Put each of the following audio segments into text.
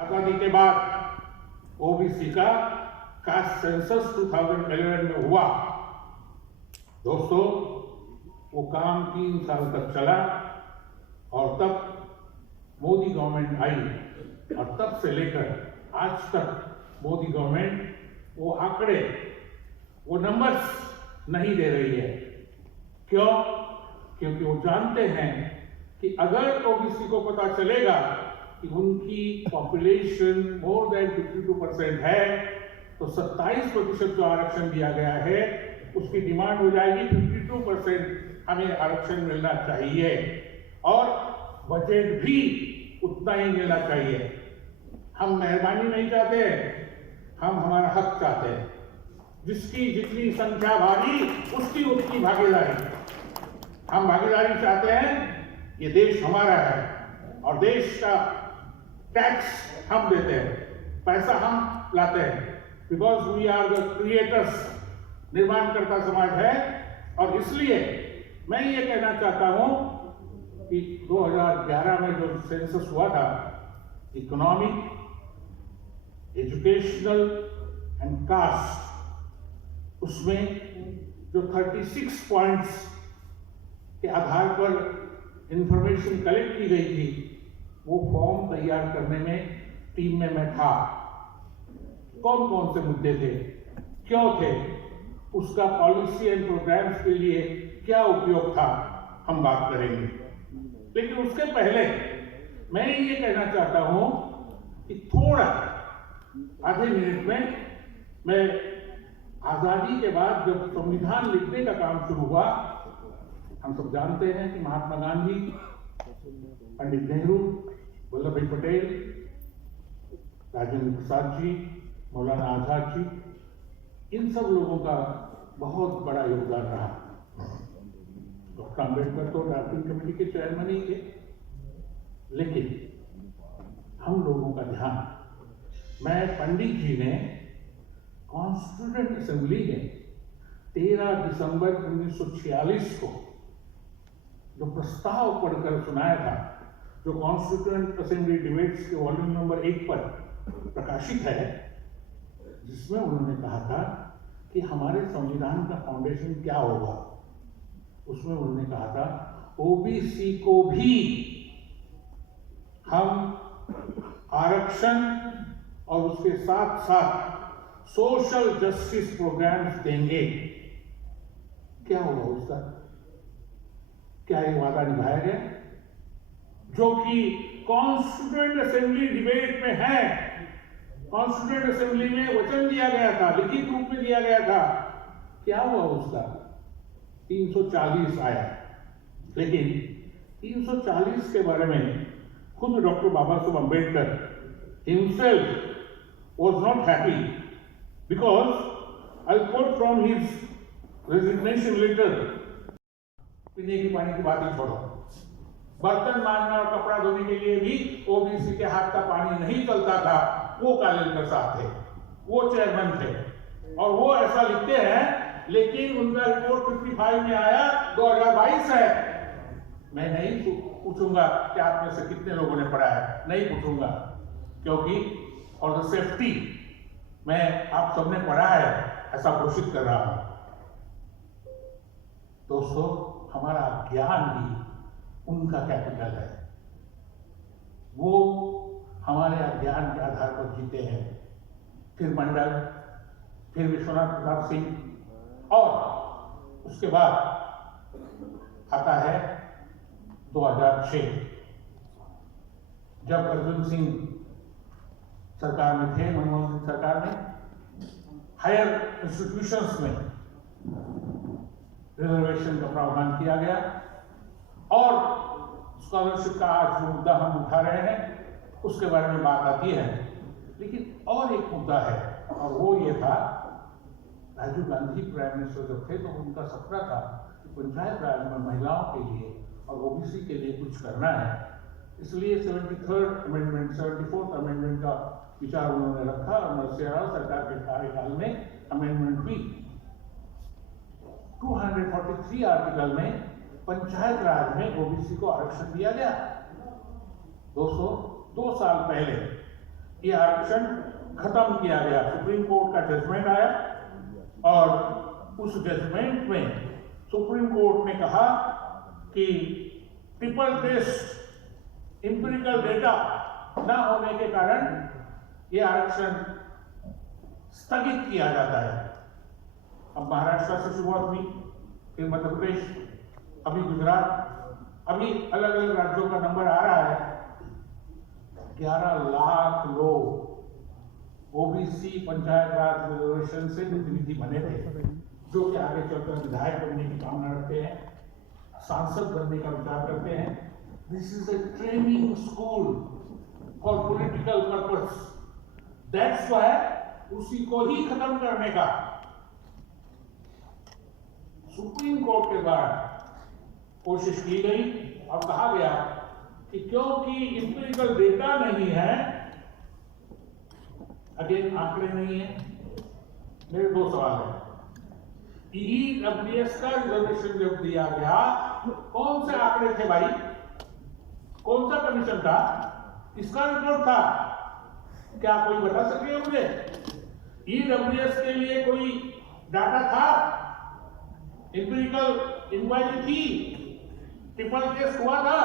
आजादी के बाद ओबीसी का कास्ट सेंसस 2011 में हुआ। दोस्तों, वो काम 3 साल तक चला और तब मोदी गवर्नमेंट आई और तब से लेकर आज तक मोदी गवर्नमेंट वो आंकड़े, वो नंबर्स नहीं दे रही है। क्यों? क्योंकि वो जानते हैं कि अगर ओबीसी को पता चलेगा कि उनकी पॉपुलेशन मोर देन 52% है तो 27% जो आरक्षण दिया गया है उसकी डिमांड हो जाएगी 52% हमें आरक्षण मिलना चाहिए और बजट भी उतना ही मिलना चाहिए। हम मेहरबानी नहीं चाहते, हम हमारा हक चाहते हैं। जिसकी जितनी संख्या भारी उसकी उतनी भागीदारी। हम भागीदारी चाहते हैं, ये देश हमारा है और देश का टैक्स हम देते हैं, पैसा हम लाते हैं, because we are the creators, निर्माणकर्ता समाज है। और इसलिए मैं ये कहना चाहता हूं कि 2011 में जो सेंसस हुआ था, इकोनॉमिक, एजुकेशनल एंड कास्ट, उसमें जो 36 पॉइंट्स के आधार पर इंफॉर्मेशन कलेक्ट की गई थी, वो फॉर्म तैयार करने में टीम में मैं था। कौन कौन से मुद्दे थे, क्यों थे, उसका पॉलिसी एंड प्रोग्राम्स के लिए क्या उपयोग था, हम बात करेंगे। लेकिन उसके पहले मैं ये कहना चाहता हूं कि थोड़ा आधे मिनट में मैं आजादी के बाद जब संविधान लिखने का काम शुरू हुआ, हम सब जानते हैं कि महात्मा गांधी, पंडित नेहरू, वल्लभ भाई पटेल, राजेंद्र प्रसाद जी, मौलाना आजाद जी, इन सब लोगों का बहुत बड़ा योगदान रहा। डॉक्टर अम्बेडकर तो ड्राफ्टिंग कमेटी के चेयरमैन ही थे, लेकिन हम लोगों का ध्यान, मैं पंडित जी ने कॉन्स्टिट्यूएंट असेंबली में 13 दिसंबर 1946 को जो प्रस्ताव पढ़कर सुनाया था, जो कॉन्स्टिट्यूएंट असेंबली डिबेट्स के वॉल्यूम नंबर 1 पर प्रकाशित है, जिसमें उन्होंने कहा था कि हमारे संविधान का फाउंडेशन क्या होगा। उसमें उन्होंने कहा था ओबीसी को भी हम आरक्षण और उसके साथ साथ सोशल जस्टिस प्रोग्राम्स देंगे। क्या होगा उसका? क्या ये वादा निभाया गया जो कि कॉन्स्टिट्यूएंट असेंबली डिबेट में है? कॉन्स्टिट्यूएंट असेंबली में वचन दिया गया था, लिखित रूप में दिया गया था। क्या हुआ उसका? 340 आया, लेकिन 340 के बारे में खुद doctor Baba Saheb Ambedkar himself was not happy because I'll quote from his resignation letter. पीने की पानी की बात ही छोड़ो, बर्तन मांजना और कपड़ा धोने के लिए भी ओबीसी के हाथ का पानी नहीं चलता था। वो कालेंकर साहब थे, वो चेयरमैन थे और वो ऐसा लिखते हैं, लेकिन उनका रिपोर्ट 55 में आया, 2022 है। मैं नहीं पूछूंगा कि आप में से कितने लोगों ने पढ़ा है, नहीं पूछूंगा, क्योंकि और द सेफ्टी मैं आप सबने पढ़ा है ऐसा घोषित कर रहा हूं। दोस्तों, हमारा ज्ञान ही उनका कैपिटल है। वो हमारे अज्ञान के आधार पर जीते हैं। फिर मंडल, फिर विश्वनाथ प्रताप सिंह और उसके बाद आता है 2006, जब अर्जुन सिंह सरकार में थे, मनमोहन सिंह सरकार में हायर इंस्टीट्यूशंस में रिजर्वेशन का प्रावधान किया गया और स्कॉलरशिप का आज जो मुद्दा हम उठा रहे हैं उसके बारे में बात आती है। लेकिन और एक मुद्दा है और वो ये था, राजीव गांधी प्राइम मिनिस्टर जब थे तो उनका सपना था कि पंचायत राज में महिलाओं के लिए और ओबीसी के लिए कुछ करना है। इसलिए 73rd अमेंडमेंट, 74th अमेंडमेंट का विचार उन्होंने रखा और नरसिम्हा राव सरकार के कार्यकाल में अमेंडमेंट हुई। 243 आर्टिकल में पंचायत राज में ओबीसी को आरक्षण दिया गया। दोस्तों, 2 साल पहले ये आरक्षण खत्म किया गया। सुप्रीम कोर्ट का जजमेंट आया और उस जजमेंट में सुप्रीम कोर्ट ने कहा कि ट्रिपल टेस्ट इंपिरिकल डेटा न होने के कारण ये आरक्षण स्थगित किया जाता है। अब महाराष्ट्र से शुरुआत हुई, फिर मध्य प्रदेश, अभी गुजरात, अभी अलग अलग राज्यों का नंबर आ रहा है। 11 लाख लोग ओबीसी पंचायत राज रिजर्वेशन से प्रतिनिधि बने थे, जो कि आगे चलकर विधायक बनने की कामना रखते हैं, सांसद बनने का विचार करते हैं। This is a training school for political purpose. That's why उसी को ही खत्म करने का सुप्रीम कोर्ट के द्वारा कोशिश की गई और कहा गया कि क्योंकि इंपिरिकल डेटा नहीं है, अगेन आंकड़े नहीं है। मेरे दो सवाल है। ईडब्ल्यूएस का रिजर्वेशन जब दिया गया, कौन से आंकड़े थे भाई? कौन सा कमीशन था? किसका रिपोर्ट था? क्या कोई बता सके मुझे? ईडब्ल्यूएस के लिए कोई डाटा था? इंपिरिकल इंक्वायरी थी? ट्रिपल टेस्ट हुआ था?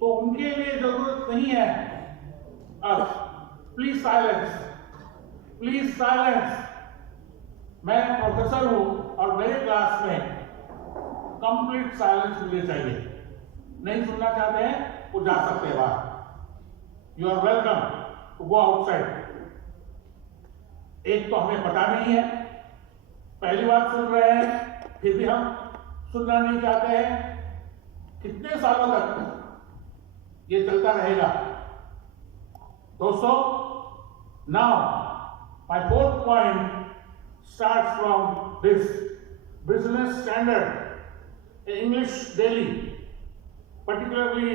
तो उनके लिए जरूरत नहीं है। अब प्लीज साइलेंस, प्लीज साइलेंस। मैं प्रोफेसर हूं और मेरे क्लास में कंप्लीट साइलेंस मुझे चाहिए। नहीं सुनना चाहते हैं वो जा सकते हैं बाहर। You are welcome to go outside. एक तो हमें पता नहीं है, पहली बार सुन रहे हैं, फिर भी हम सुनना नहीं चाहते हैं। कितने सालों तक ये चलता रहेगा? दोस्तों, now my fourth point starts from this business standard, English daily, particularly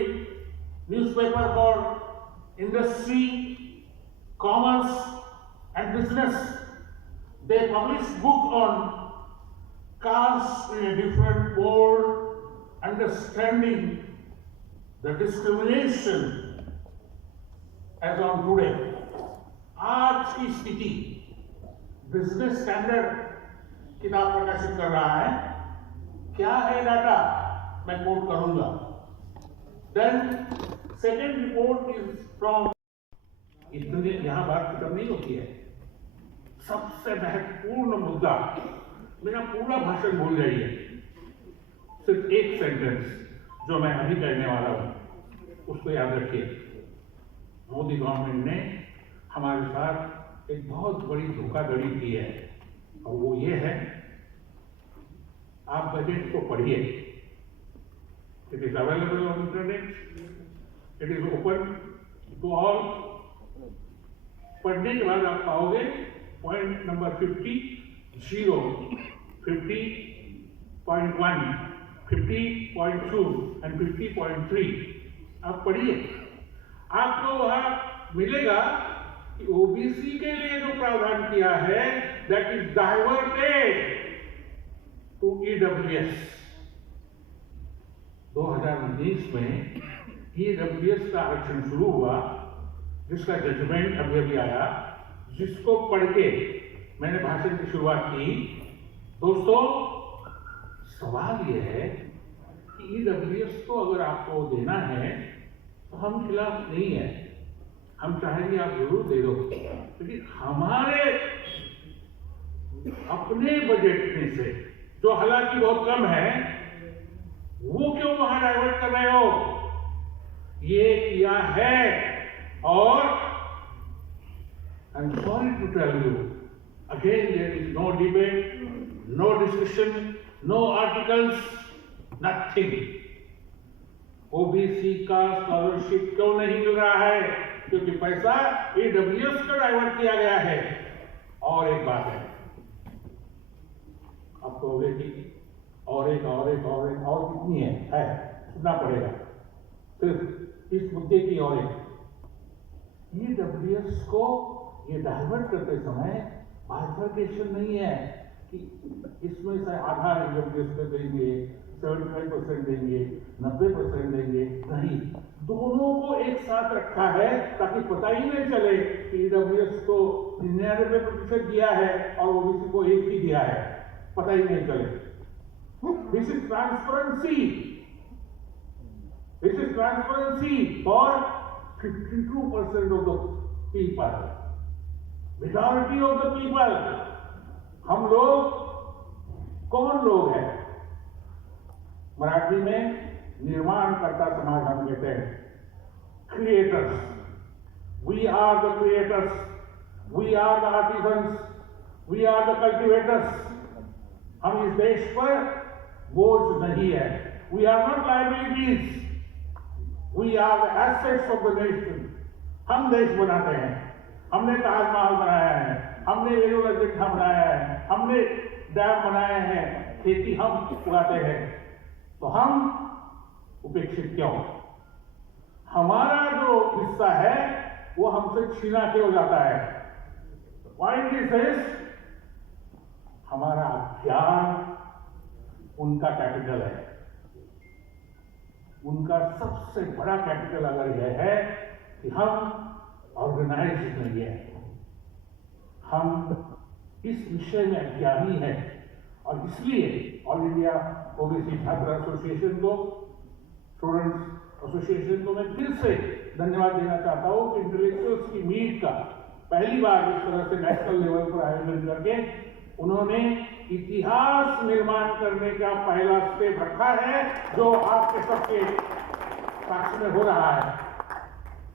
newspaper for industry, commerce and business. They publish book on caste in a different world, understanding the discrimination as on today. आज की स्थिति business standard किताब प्रकाशित कर रहा है। क्या है डाटा? मैं कोट करूंगा। Then second report is from, इतने यहां बात खत्म नहीं होती है। सबसे महत्वपूर्ण मुद्दा, मेरा पूरा भाषण भूल जाइए, सिर्फ एक सेंटेंस जो मैं अभी कहने वाला हूं उसको याद रखिए। मोदी गवर्नमेंट ने हमारे साथ एक बहुत बड़ी धोखाधड़ी की है और वो ये है, आप बजट को पढ़िए। It is available on internet, it is open to all. पढ़ने के बाद आप पाओगे पॉइंट नंबर 50, 50.1, 50.2 एंड 50.3 आप पढ़िए। आपको वहां मिलेगा ओबीसी के लिए जो प्रावधान किया है, that is diverted to EWS. 2019 में ईडब्ल्यूएस का आरक्षण शुरू हुआ, जिसका जजमेंट अभी अभी आया, जिसको पढ़ के मैंने भाषण की शुरुआत की। दोस्तों, सवाल यह है कि ईडब्ल्यूएस को अगर आपको देना है तो हम खिलाफ नहीं है, हम चाहेंगे आप जरूर दे दो, लेकिन हमारे अपने बजट में से, जो हालांकि बहुत कम है, वो क्यों वहां डाइवर्ट कर रहे हो? ये किया है और I am sorry to tell you again, there is no debate, no discussion, no articles, nothing. OBC का स्कॉलरशिप क्यों नहीं मिल रहा है? क्योंकि पैसा ईडब्ल्यूएस को डाइवर्ट किया गया है। और एक बात है, आप कहोगे कि और एक और कितनी है सुनना पड़ेगा। फिर इस मुद्दे की और एक, ईडब्ल्यूएस को ये डाइवर्ट करते समय बाइफर्केशन नहीं है कि इसमें से आधा ईडब्ल्यूएस पे देंगे, 75% देंगे, 90% देंगे, नहीं, दोनों को एक साथ रखा है ताकि पता ही नहीं चले कि ईडब्ल्यूएस को 99% दिया है और ओबीसी को 1 ही दिया है, पता ही नहीं चले। This is transparency, this is transparency for 52% of the people, majority of the people. हम लोग कौन लोग हैं? मराठी में निर्माणकर्ता समाज हम कहते हैं, creators. We are the creators, we are the artisans, we are the cultivators. हम इस देश पर बोझ नहीं है। We are not liabilities, we are the assets of the nation. हम देश बनाते हैं, हमने ताजमहल बनाया है, हमने वेलुला जिट्ठा बनाया है, हमने डैम बनाए हैं, खेती हम उगाते हैं, तो हम उपेक्षित क्यों? हमारा जो हिस्सा है वो हमसे छीना क्यों जाता है? पॉइंट इज दिस, हमारा ज्ञान उनका कैपिटल है। उनका सबसे बड़ा कैपिटल अगर यह है कि हम ऑर्गेनाइज नहीं है, हम इस विषय में अज्ञानी है, और इसलिए ऑल इंडिया ओबीसी छात्र एसोसिएशन को, स्टूडेंट्स एसोसिएशन को मैं फिर से धन्यवाद देना चाहता हूं कि इंटेलेक्चुअल्स की मीट का पहली बार इस तरह से नेशनल लेवल पर आयोजन करके उन्होंने इतिहास निर्माण करने का पहला स्टेप रखा है, जो आपके सबके साक्ष्य में हो रहा है।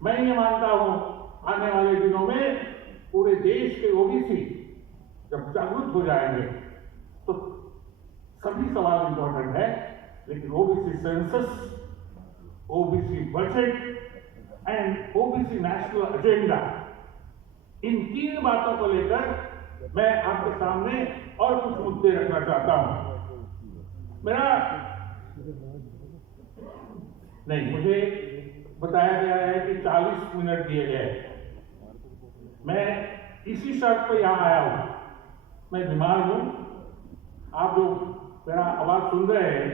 मैं ये मानता हूं आने वाले दिनों में पूरे देश के ओबीसी जब जागरूक हो जाएंगे तो सभी सवाल इंपॉर्टेंट है, लेकिन OBC census, OBC budget and OBC national agenda, इन 3 बातों को लेकर मैं आपके सामने और कुछ मुद्दे रखना चाहता हूं। मुझे बताया गया है कि 40 मिनट दिए गए। मैं इसी शर्त पर यहां आया हूं। मैं बीमार हूं, आप लोग मेरा आवाज सुन रहे हैं,